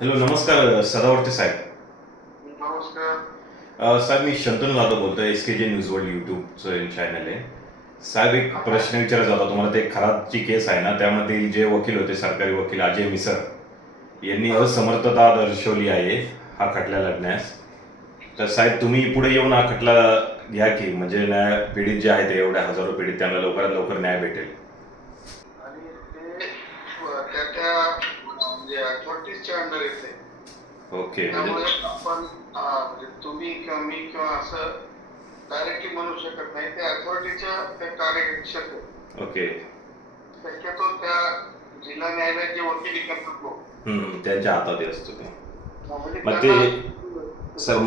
Hello, नमस्कार सदावर्ते साहेब. नमस्कार. साहेब, मी शंतनू जाधव बोलतोय. SKJ न्यूज वर्ल्ड यूट्यूबचं चॅनल आहे. साहेब, एक प्रश्न विचारायचा होता तुम्हाला. ते खरातची केस आहे ना, त्यामध्ये जे वकील होते, सरकारी वकील अजय मिसर यांनी असमर्थता दर्शवली आहे हा खटला लढण्यास. तर साहेब, तुम्ही पुढे येऊन हा खटला घ्या की, म्हणजे न्याय पीडित जे आहेत एवढ्या हजारो पीडित त्यांना लवकरात लवकर न्याय भेटेल. आणि ते त्या त्या म्हणजे अथॉरिटीजच्या अंडर येते. ओके, त्यामुळे म्हणजे आपण म्हणजे तुम्ही किंवा मी किंवा असं डायरेक्टली म्हणू शकत नाही. ते अथॉरिटीच्या ते कार्यक्षेत्र आहे. ओके. शक्यतो त्या जिल्हा न्यायालयात जे वकिली करतात लोक, त्यांच्या हातात हे असतो ते. म्हणजे मग त्यांना ते सर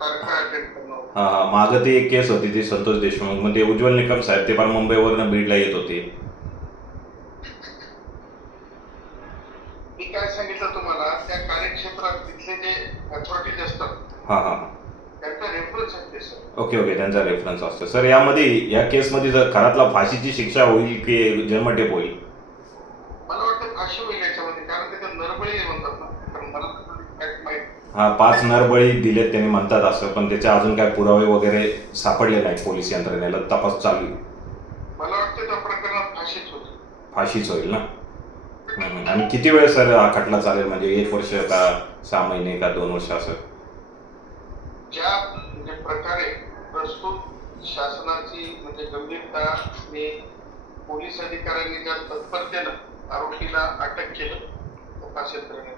तारखा अटेंड करणं. हा हा, मागं ते एक केस होती ती संतोष देशमुख, मग ते उज्ज्वल निकम साहेब ते फार मुंबईवरनं बीडला येत होते. मी काय सांगितलं तुम्हाला, त्या कार्यक्षेत्रात तिथले जे अथॉरिटीज असतात हा हा, त्यांचा रेफरन्स आहे ते सर. ओके ओके, त्यांचा रेफरन्स असतो. सर, यामध्ये या केसमध्ये जर खरातला फाशीची शिक्षा होईल की जन्मठेप होईल? मला वाटतं फाशी होईल याच्यामध्ये, कारण त्याच्यात नरबळी म्हणतात ना, कारण मला फॅक्ट माहिती. हा, 5 नरबळी दिलेत त्यांनी म्हणतात असं, पण त्याचे अजून काय पुरावे वगैरे सापडले नाही पोलीस यंत्रणेला. तपास चालू आहे. मला वाटतं त्या प्रकरणात फाशीच होती. फाशीच होईल ना? आणि किती वेळ सर हा खटला चालेल? म्हणजे 1 वर्ष का 6 महिने का 2 वर्ष असं? ज्या म्हणजे प्रकारे प्रस्तुत शासनाची म्हणजे गंभीरता आणि पोलीस अधिकाऱ्यांनी ज्या तत्परतेनं आरोपीला अटक केलं, तपास यंत्रणेने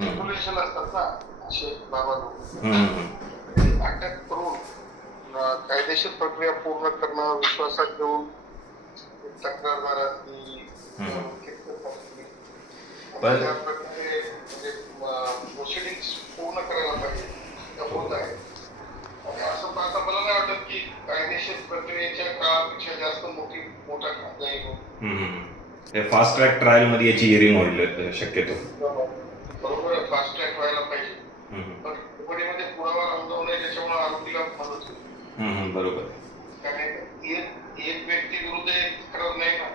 रेग्युलेशन असतात ना असे बाबा लोक, अटक करून कायदेशीर प्रक्रिया पूर्ण करणं, विश्वासात घेऊन तक्रारदारांनी पण त्या प्रकारे म्हणजे प्रोसिडिंग्स पूर्ण करायला पाहिजे. त्या होत आहे. आणि असं पाहता मला नाही वाटत की कायदेशीर प्रक्रियेच्या काळापेक्षा जास्त मोठा कायदा येईल. फास्ट ट्रॅक ट्रायल मध्ये याची हिअरिंग होईल शक्यतो. बरोबर, फास्ट ट्रॅक व्हायला पाहिजे. पण मध्ये पुरावा राहून नये, त्याच्यामुळे आरोपीला मदत होईल. बरोबर. कारण एक व्यक्ती विरुद्ध एक तक्रार नाही ना.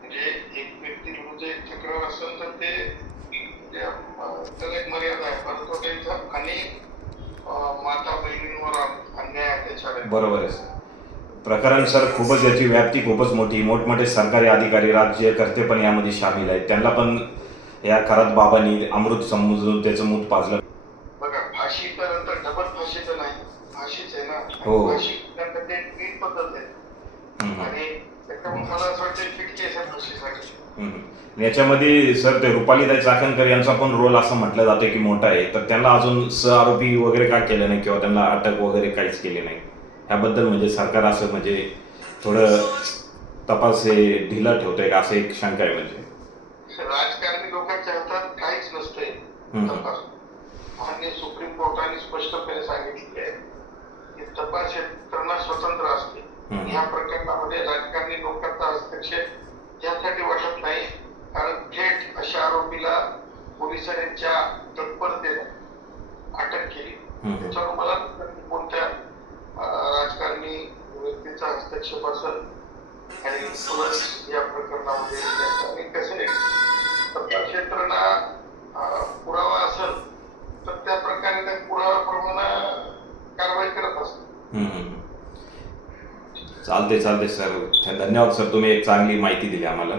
म्हणजे एक व्यक्ती विरुद्ध एक तक्रार असेल तर ते त्याला एक मर्यादा आहे, परंतु त्यांचा अनेक माता बहिणींवर अन्याय अत्याचार आहे. बरोबर आहे सर. प्रकरण सर खूपच, याची व्याप्ती खूपच मोठी. मोठमोठे सरकारी अधिकारी, राज्यकर्ते पण यामध्ये सामील आहेत. त्यांना पण या खरात बाबांनी अमृत समजून त्याचं मूत पाजलं. बघा, फाशी तर डबल फाशी तर नाही, फाशीच आहे ना. हो. फाशी करण्यासाठी तीन पद्धत आहे आणि त्याच्यामुळे मला असं वाटतं फिट केस आहे फाशीसाठी. याच्यामध्ये सर ते रुपालीताई चाकणकर यांचा पण रोल असं म्हटलं जातं की मोठा आहे, तर त्यांना अजून सहआरोपी वगैरे का केलं नाही किंवा त्यांना अटक वगैरे काहीच केली नाही? ह्याबद्दल म्हणजे सरकार असं म्हणजे थोडं तपास हे ढिला ठेवतंय का, असं एक शंका आहे. म्हणजे राजकारणी लोकांच्या हातात काहीच नसतंय तपास. माननीय सुप्रीम कोर्टाने स्पष्टपणे सांगितले आहे की तपास यंत्रणा स्वतंत्र असते. या प्रकरणामध्ये राजकारणी लोकांचा हस्तक्षेप यासाठी वाटत नाही, कारण थेट अशा आरोपीला पोलिसांच्या तत्परतेने अटक केली. त्याच्यावर मला कोणत्या राजकारणी व्यक्तीचा हस्तक्षेप असेल आणि या प्रकरणामध्ये. आणि कसं आहे, तपास यंत्रणा पुरावा असेल तर त्या प्रकारे त्या पुराव्याप्रमाणे कारवाई करत असते. चालते सर. धन्यवाद सर, तुम्ही एक चांगली माहिती दिली आम्हाला.